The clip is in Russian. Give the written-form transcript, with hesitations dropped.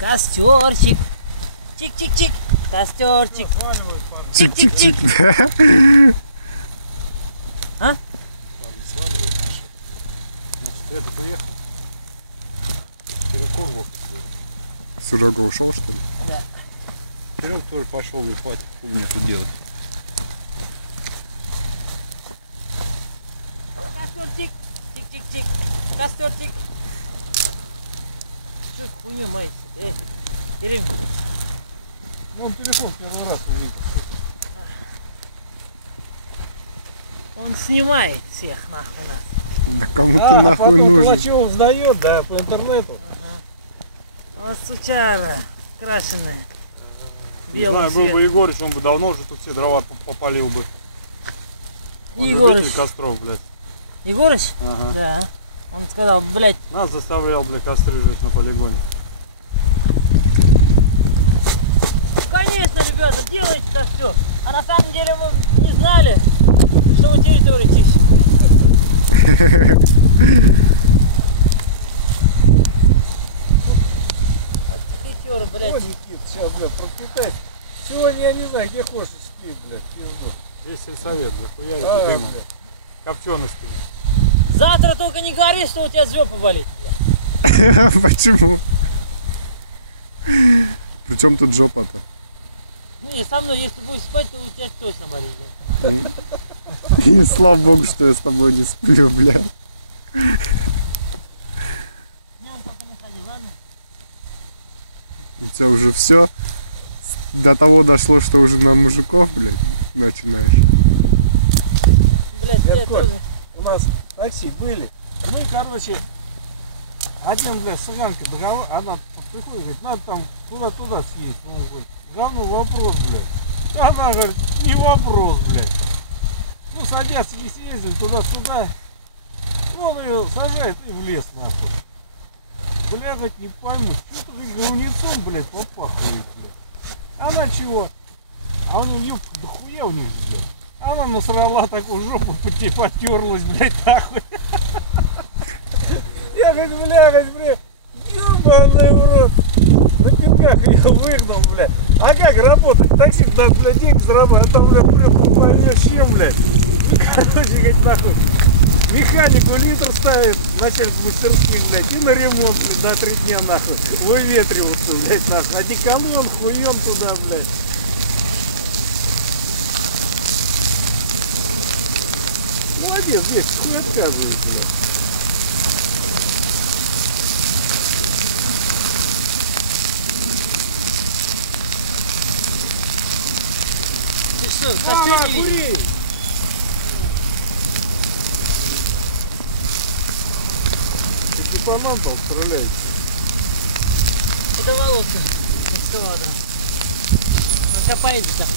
Костерчик. Чик-чик-чик. Костерчик. Чик-чик-чик. А? Серега ушел, что ли? Да. Серега тоже пошел выпать. Что мне тут делать? Костерчик. Чик-чик-чик. Костерчик. Что ж хуйня моя? Или... Ну, он телефон первый раз увидел. Он снимает всех нахуй нас. А потом Калачев сдает, да, по интернету. У нас сучара крашеная. Не знаю, был бы Егорыч, он бы давно уже тут все дрова попалил бы. Он любитель костров, блядь. Егорыч? Ага. Да. Он сказал, блядь. Нас заставлял, блядь, костры жить на полигоне. Конечно, ребята, делайте так все. А на самом деле мы не знали, что вы территорию чистите. О, Никит, сейчас, блядь, пропитай. Сегодня я не знаю, где хочешь спи, блядь, пизду. Здесь сельсовет, блядь, А, хуя блядь. копчености. Завтра только не говори, что у тебя жопа болит. Почему? Причем тут жопа-то? Не, со мной, если будешь спать, то у тебя точно болит. И слава богу, что я с тобой не сплю, бля. У тебя уже все до того дошло, что уже на мужиков, блядь, начинаешь. Блядь, Дед я Коль, тоже. у нас такси были. Мы, короче, один, блядь, цыганка договор, она приходит, говорит, надо там туда-туда съесть. Он говорит, говно вопрос, блядь. Она говорит, не вопрос, блядь. Ну, садятся, не съездили туда-сюда. Он ее сажает и в лес, нахуй. Бля, говорит, не пойму, что-то говнецом, блядь, попахивает, блядь. Она чего? А у нее юбка дохуя у них, блядь. Она насрала такую жопу, потерлась, блядь, нахуй. Я говорю, бля, ёбаный в рот. На пинках ее выгнал, блядь. А как работать? Такси надо, блядь, деньги зарабатывать, а там, блядь, прям поймешь чем, блядь. Ну, короче, говорит, нахуй. Механику литр ставит, начальник мастерских, блядь, и на ремонт, блядь, на 3 дня, нахуй, выветриваться, блядь, нахуй. А деколон хуем туда, блядь. Молодец, здесь хуй отказывает, блядь. Ты что, Мама, костер не видишь? кури! Ты не по нам там стреляете? Это Володка экскаватором. Он сейчас поедет там.